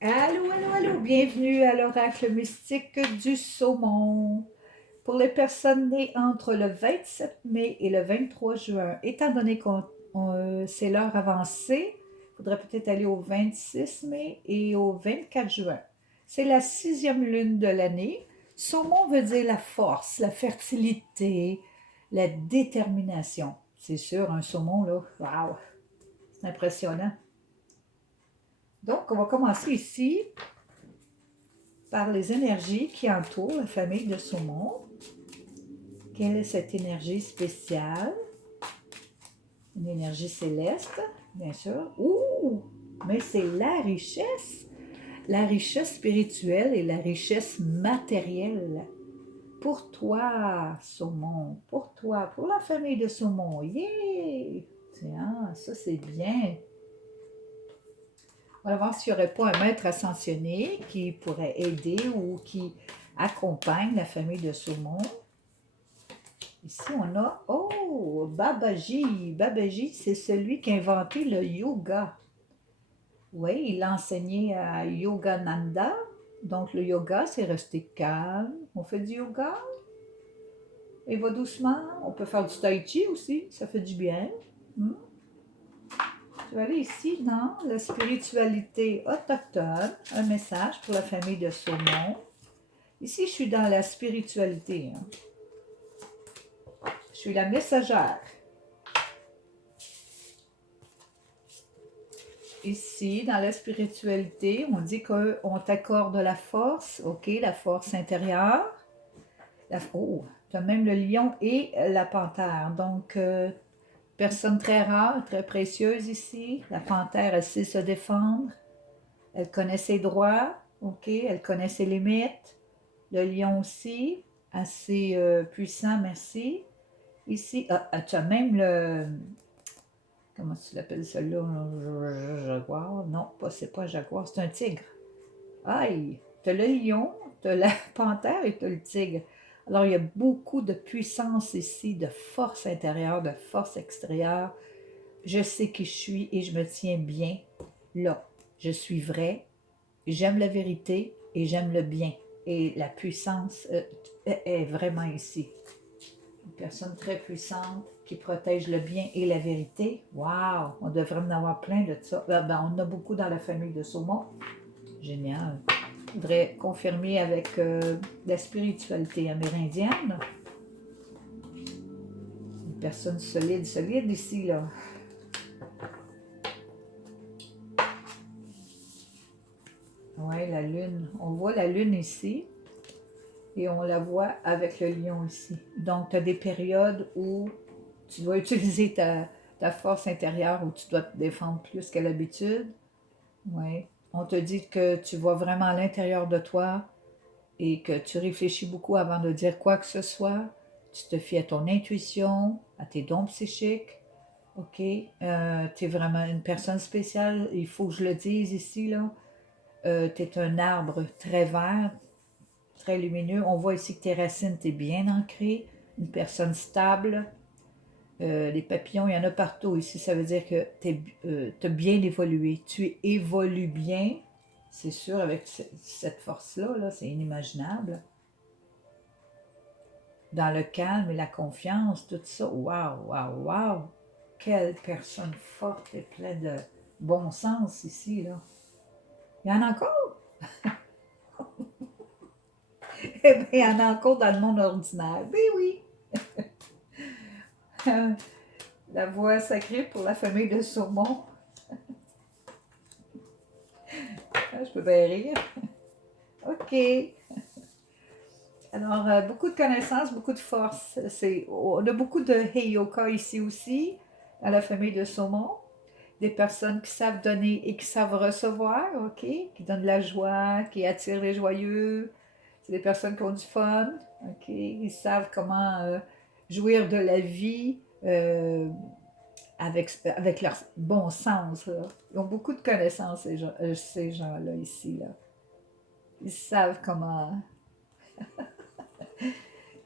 Allô, allô, allô, bienvenue à l'oracle mystique du saumon. Pour les personnes nées entre le 27 mai et le 23 juin, étant donné que c'est l'heure avancée, il faudrait peut-être aller au 26 mai et au 24 juin. C'est la sixième lune de l'année. Saumon veut dire la force, la fertilité, la détermination. C'est sûr, un saumon, là, waouh, c'est impressionnant. Donc, on va commencer ici par les énergies qui entourent la famille de saumon. Quelle est cette énergie spéciale? Une énergie céleste, bien sûr. Ouh! Mais c'est la richesse spirituelle et la richesse matérielle. Pour toi, saumon, pour toi, pour la famille de saumon. Yeah! Tiens, ça c'est bien. On va voir s'il n'y aurait pas un maître ascensionné qui pourrait aider ou qui accompagne la famille de saumon. Ici, on a, oh, Babaji. Babaji, c'est celui qui a inventé le yoga. Oui, il a enseigné à Yogananda. Donc, le yoga, c'est rester calme. On fait du yoga et va doucement. On peut faire du tai chi aussi, ça fait du bien. Hmm. Tu vas aller ici dans la spiritualité autochtone, un message pour la famille de saumon. Ici, je suis dans la spiritualité. Hein. Je suis la messagère. Ici, dans la spiritualité, on dit qu'on t'accorde la force, ok, la force intérieure. Oh, tu as même le lion et la panthère. Donc, personne très rare, très précieuse ici. La panthère, elle sait se défendre. Elle connaît ses droits, ok, elle connaît ses limites. Le lion aussi, assez puissant, merci. Ici, tu as même le, comment tu l'appelles celui-là? Jaguar? Non, c'est pas un jaguar, c'est un tigre. Aïe! T'as le lion, t'as la panthère et t'as le tigre. Alors, il y a beaucoup de puissance ici, de force intérieure, de force extérieure. Je sais qui je suis et je me tiens bien là. Je suis vrai, j'aime la vérité et j'aime le bien. Et la puissance est vraiment ici. Une personne très puissante qui protège le bien et la vérité. Waouh! On devrait en avoir plein de ça. Ben, on en a beaucoup dans la famille de saumon. Génial. Je voudrais confirmer avec la spiritualité amérindienne. Une personne solide, solide ici, là. Oui, la lune. On voit la lune ici et on la voit avec le lion ici. Donc, tu as des périodes où tu dois utiliser ta force intérieure, où tu dois te défendre plus qu'à l'habitude. Oui. On te dit que tu vois vraiment à l'intérieur de toi et que tu réfléchis beaucoup avant de dire quoi que ce soit. Tu te fies à ton intuition, à tes dons psychiques. OK? Tu es vraiment une personne spéciale. Il faut que je le dise ici, là. Tu es un arbre très vert, très lumineux. On voit ici que tes racines, tu es bien ancré. Une personne stable. Les papillons, il y en a partout. Ici, ça veut dire que tu as bien évolué. Tu évolues bien. C'est sûr, avec cette force-là, là, c'est inimaginable. Dans le calme et la confiance, tout ça. Waouh, waouh, waouh! Quelle personne forte et pleine de bon sens ici, là. Il y en a encore? Eh bien, il y en a encore dans le monde ordinaire. Ben oui! La voix sacrée pour la famille de saumon. Ah, je peux bien rire. OK. Alors, beaucoup de connaissances, beaucoup de force. On a beaucoup de Heyoka ici aussi, dans la famille de saumon. Des personnes qui savent donner et qui savent recevoir, OK? Qui donnent de la joie, qui attirent les joyeux. C'est des personnes qui ont du fun, OK? Ils savent comment jouir de la vie avec leur bon sens. Là. Ils ont beaucoup de connaissances, ces gens-là ici. Là. Ils savent comment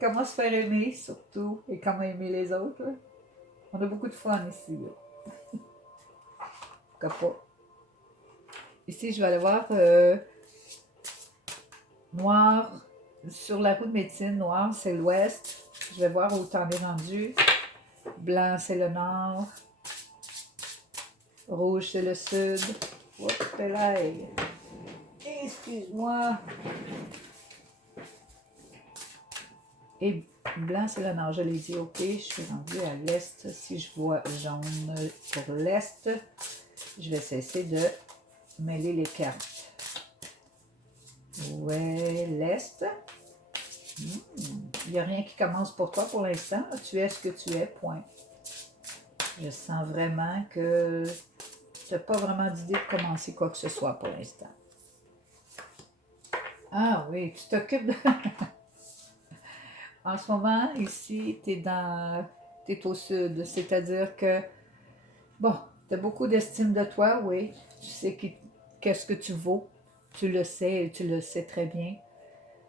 se faire aimer, surtout, et comment aimer les autres. Là. On a beaucoup de fun ici. Là. Pourquoi pas? Ici, je vais aller voir noir, sur la roue de médecine, noir, c'est l'ouest. Je vais voir où t'en es rendu. Blanc, c'est le nord. Rouge, c'est le sud. Oups, là, excuse-moi. Et blanc, c'est le nord, je l'ai dit, ok. Je suis rendue à l'est. Si je vois jaune pour l'est, je vais cesser de mêler les cartes. Ouais, l'est. Il n'y a rien qui commence pour toi pour l'instant. Tu es ce que tu es, point. Je sens vraiment que tu n'as pas vraiment d'idée de commencer quoi que ce soit pour l'instant. Ah oui, tu t'occupes de... En ce moment, ici, tu es au sud, c'est-à-dire que, bon, tu as beaucoup d'estime de toi, oui. Tu sais qu'est-ce que tu vaux. Tu le sais et tu le sais très bien.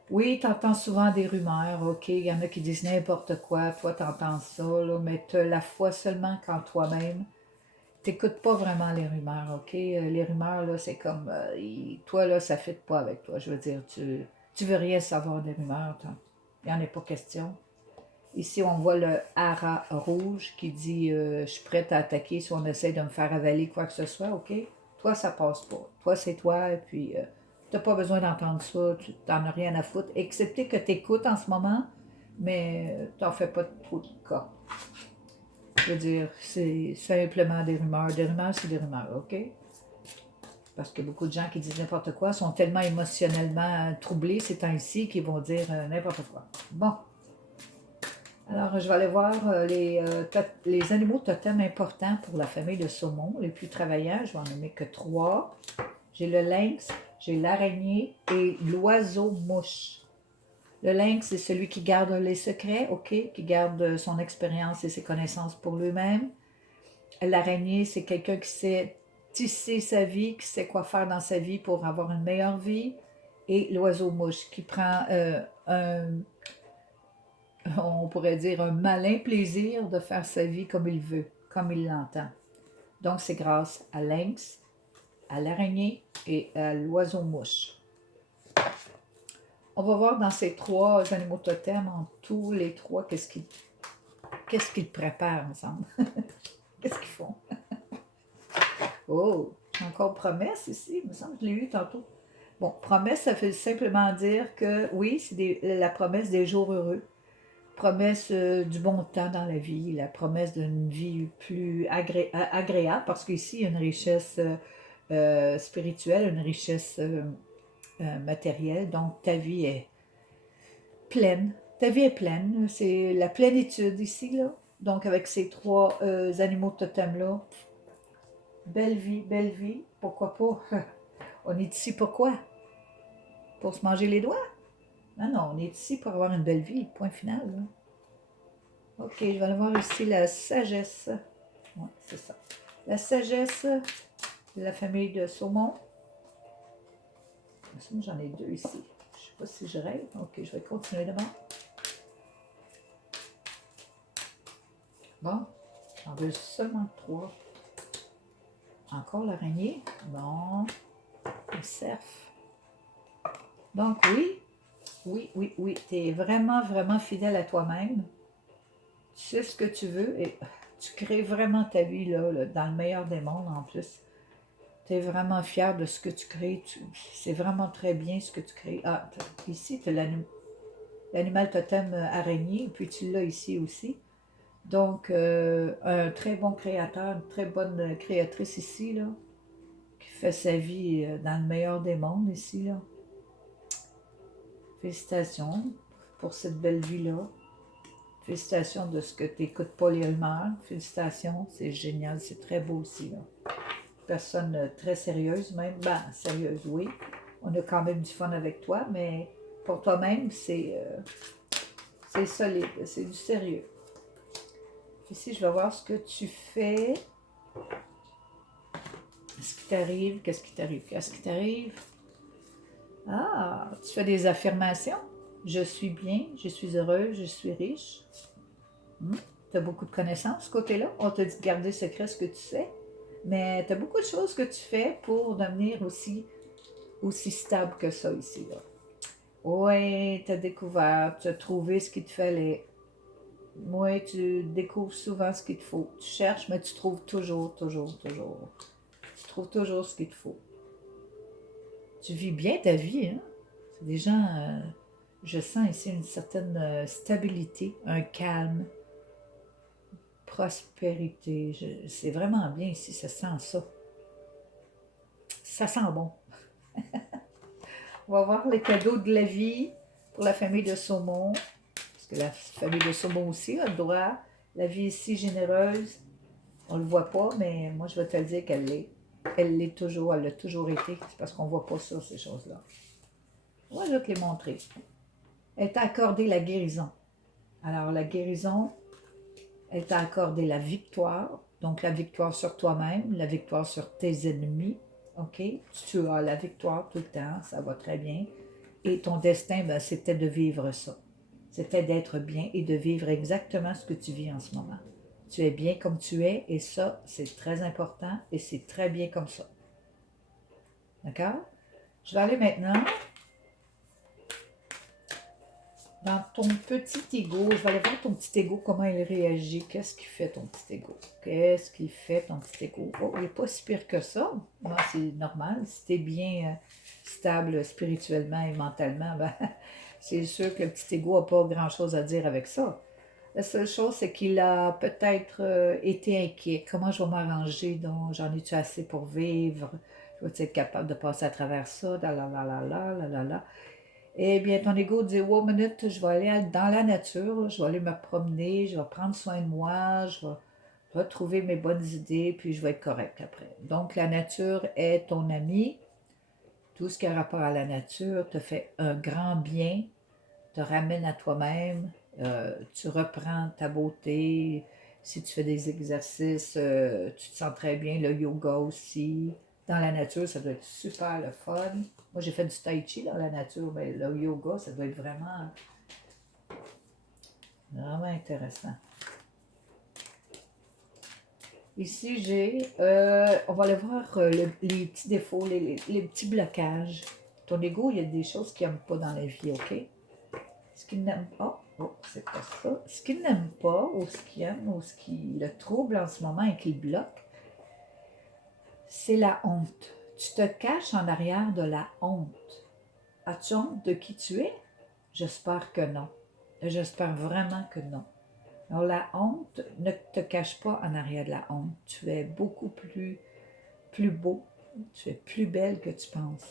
Oui, tu entends souvent des rumeurs, ok, il y en a qui disent n'importe quoi, toi tu entends ça, là, mais tu as la foi seulement qu'en toi-même. Tu n'écoutes pas vraiment les rumeurs, ok? Les rumeurs, là, c'est comme, toi, là, ça ne fit pas avec toi. Je veux dire, tu veux rien savoir des rumeurs, toi. Il n'y en a pas question. Ici, on voit le hara rouge qui dit je suis prête à attaquer si on essaie de me faire avaler quoi que ce soit, ok? Toi, ça passe pas. Toi, c'est toi, et puis tu n'as pas besoin d'entendre ça, tu n'en as rien à foutre, excepté que tu écoutes en ce moment, mais tu n'en fais pas trop de cas. Je veux dire, c'est simplement des rumeurs. Des rumeurs, c'est des rumeurs, ok? Parce que beaucoup de gens qui disent n'importe quoi sont tellement émotionnellement troublés ces temps-ci qu'ils vont dire n'importe quoi. Bon. Alors, je vais aller voir les animaux totems importants pour la famille de saumon, les plus travaillants. Je vais en nommer que 3. J'ai le lynx, j'ai l'araignée et l'oiseau-mouche. Le lynx, c'est celui qui garde les secrets, ok? Qui garde son expérience et ses connaissances pour lui-même. L'araignée, c'est quelqu'un qui sait tisser sa vie, qui sait quoi faire dans sa vie pour avoir une meilleure vie. Et l'oiseau-mouche, qui prend on pourrait dire, un malin plaisir de faire sa vie comme il veut, comme il l'entend. Donc, c'est grâce à lynx, à l'araignée et à l'oiseau-mouche. On va voir dans ces 3 animaux totems, en tous les 3, qu'est-ce qu'ils préparent ensemble. Qu'est-ce qu'ils font? Oh, j'ai encore promesse ici, il me semble que je l'ai eu tantôt. Bon, promesse, ça veut simplement dire que oui, c'est la promesse des jours heureux. Promesse du bon temps dans la vie, la promesse d'une vie plus agréable, parce qu'ici, il y a une richesse spirituelle, une richesse matérielle, donc ta vie est pleine. Ta vie est pleine, c'est la plénitude ici, là. Donc, avec ces 3 animaux totems-là, belle vie, pourquoi pas? On est ici pourquoi? Pour se manger les doigts? Non, non, on est ici pour avoir une belle vie, point final, là. Ok, je vais aller voir ici la sagesse. Oui, c'est ça. La sagesse de la famille de saumon. J'en ai 2 ici. Je ne sais pas si je rêve. Ok, je vais continuer d'abord. Bon, j'en veux seulement 3. Encore l'araignée. Bon, le cerf. Donc oui, tu es vraiment, vraiment fidèle à toi-même. Tu sais ce que tu veux et tu crées vraiment ta vie là, dans le meilleur des mondes en plus. Tu es vraiment fier de ce que tu crées. C'est vraiment très bien ce que tu crées. Ah, ici, tu as l'animal totem araignée, puis tu l'as ici aussi. Donc, un très bon créateur, une très bonne créatrice ici, là, qui fait sa vie dans le meilleur des mondes ici, là. Félicitations pour cette belle vie-là. Félicitations de ce que tu n'écoutes pas les rumeurs. Félicitations, c'est génial, c'est très beau aussi, là. Personne très sérieuse même. Ben, sérieuse, oui. On a quand même du fun avec toi, mais pour toi-même, c'est solide, c'est du sérieux. Ici, je vais voir ce que tu fais. Qu'est-ce qui t'arrive? Qu'est-ce qui t'arrive? Qu'est-ce qui t'arrive? Ah, tu fais des affirmations. Je suis bien, je suis heureuse, je suis riche. Tu as beaucoup de connaissances, ce côté-là. On t'a dit de garder secret ce que tu sais. Mais tu as beaucoup de choses que tu fais pour devenir aussi stable que ça ici, là. Oui, tu as découvert, tu as trouvé ce qu'il te fallait. Oui, tu découvres souvent ce qu'il te faut. Tu cherches, mais tu trouves toujours, toujours, toujours. Tu trouves toujours ce qu'il te faut. Tu vis bien ta vie, hein? C'est des gens, je sens ici une certaine stabilité, un calme, prospérité. C'est vraiment bien ici, ça sent ça. Ça sent bon. On va voir les cadeaux de la vie pour la famille de Saumon. Parce que la famille de Saumon aussi a le droit. La vie ici généreuse, on ne le voit pas, mais moi je vais te le dire qu'elle l'est. Elle l'est toujours, elle l'a toujours été. C'est parce qu'on ne voit pas ça, ces choses-là. Moi, je vais te les montrer. Elle t'a accordé la guérison. Alors, la guérison, elle t'a accordé la victoire. Donc, la victoire sur toi-même, la victoire sur tes ennemis. OK? Tu as la victoire tout le temps, ça va très bien. Et ton destin, ben, c'était de vivre ça. C'était d'être bien et de vivre exactement ce que tu vis en ce moment. Tu es bien comme tu es et ça, c'est très important et c'est très bien comme ça. D'accord? Je vais aller maintenant dans ton petit ego. Je vais aller voir ton petit ego, comment il réagit. Qu'est-ce qu'il fait ton petit ego? Qu'est-ce qu'il fait ton petit ego? Oh, il n'est pas si pire que ça. Moi, c'est normal. Si tu es bien stable spirituellement et mentalement, ben, c'est sûr que le petit ego n'a pas grand-chose à dire avec ça. La seule chose, c'est qu'il a peut-être été inquiet. Comment je vais m'arranger? Donc, j'en ai-tu assez pour vivre? Je vais être capable de passer à travers ça? La la la la la la la la. Eh bien, ton ego dit, wow, minute, je vais aller dans la nature, je vais aller me promener, je vais prendre soin de moi, je vais retrouver mes bonnes idées, puis je vais être correct après. Donc, la nature est ton ami. Tout ce qui a rapport à la nature te fait un grand bien, te ramène à toi-même, tu reprends ta beauté. Si tu fais des exercices, tu te sens très bien, le yoga aussi. Dans la nature, ça doit être super le fun. Moi, j'ai fait du tai chi dans la nature, mais le yoga, ça doit être vraiment, vraiment intéressant. Ici, on va aller voir les petits défauts, les petits blocages. Ton ego, il y a des choses qu'il n'aime pas dans la vie, OK? Ce qu'il n'aime pas, oh, c'est pas ça. Ce qu'il n'aime pas, ou ce qu'il aime, ou ce qui le trouble en ce moment et qui le bloque, c'est la honte. Tu te caches en arrière de la honte. As-tu honte de qui tu es? J'espère que non. J'espère vraiment que non. Alors la honte, ne te cache pas en arrière de la honte. Tu es beaucoup plus beau, tu es plus belle que tu penses.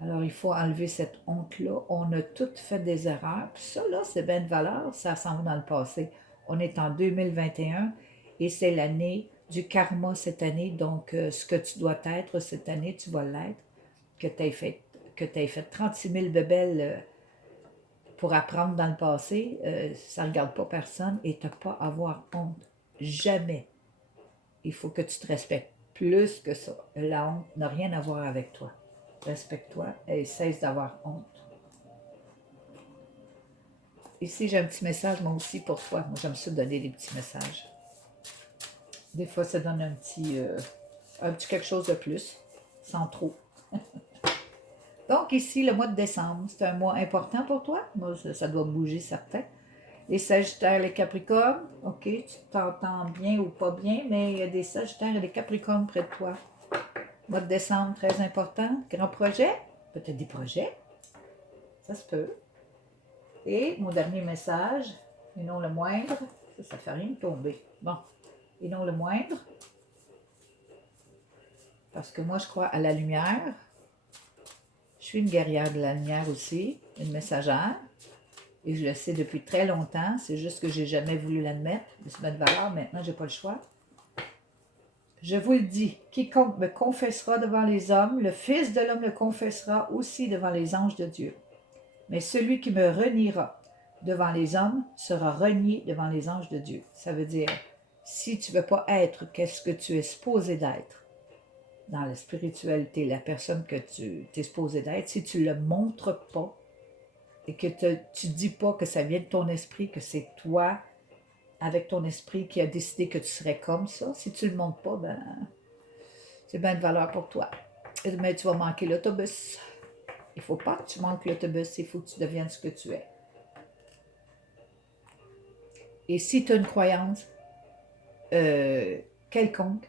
Alors il faut enlever cette honte-là. On a toutes fait des erreurs. Puis ça, là, c'est bien de valeur, ça s'en va dans le passé. On est en 2021 et c'est l'année du karma cette année. Donc, ce que tu dois être cette année, tu vas l'être. Que tu aies fait 36 000 bébelles pour apprendre dans le passé, ça ne regarde pas personne et tu n'as pas à avoir honte. Jamais. Il faut que tu te respectes plus que ça. La honte n'a rien à voir avec toi. Respecte-toi et cesse d'avoir honte. Ici, j'ai un petit message, moi aussi, pour toi. Moi, j'aime ça donner des petits messages. Des fois, ça donne un petit quelque chose de plus, sans trop. Donc, ici, le mois de décembre, c'est un mois important pour toi. Moi, ça doit bouger, certain. Les Sagittaires, les Capricornes, OK, tu t'entends bien ou pas bien, mais il y a des Sagittaires et des Capricornes près de toi. Mois de décembre, très important. Grand projet, peut-être des projets, ça se peut. Et mon dernier message, et non le moindre, ça fait rien de tomber. Bon, et non le moindre, parce que moi je crois à la lumière. Je suis une guerrière de la lumière aussi, une messagère. Et je le sais depuis très longtemps, c'est juste que j'ai jamais voulu l'admettre, de se mettre valeur, maintenant j'ai pas le choix. Je vous le dis, quiconque me confessera devant les hommes, le Fils de l'homme le confessera aussi devant les anges de Dieu. Mais celui qui me reniera devant les hommes sera renié devant les anges de Dieu. Ça veut dire, si tu ne veux pas être qu'est-ce que tu es supposé d'être dans la spiritualité, la personne que tu es supposé d'être, si tu ne le montres pas et que tu ne dis pas que ça vient de ton esprit, que c'est toi, avec ton esprit, qui a décidé que tu serais comme ça, si tu ne le montres pas, ben C'est bien de valeur pour toi. Mais tu vas manquer l'autobus. Il ne faut pas que tu manques l'autobus, il faut que tu deviennes ce que tu es. Et si tu as une croyance quelconque,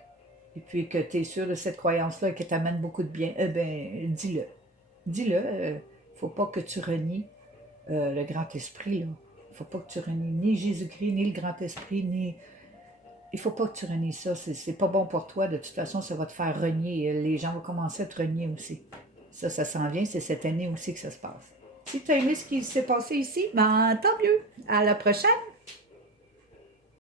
et puis que tu es sûr de cette croyance-là et que t'amène beaucoup de bien, ben, dis-le. Dis-le. Faut pas que tu renies le grand esprit, là. Faut pas que tu renies ni Jésus-Christ, ni le grand esprit, ni... Il faut pas que tu renies ça. C'est pas bon pour toi. De toute façon, ça va te faire renier. Les gens vont commencer à te renier aussi. Ça s'en vient. C'est cette année aussi que ça se passe. Si tu as aimé ce qui s'est passé ici, ben tant mieux. À la prochaine!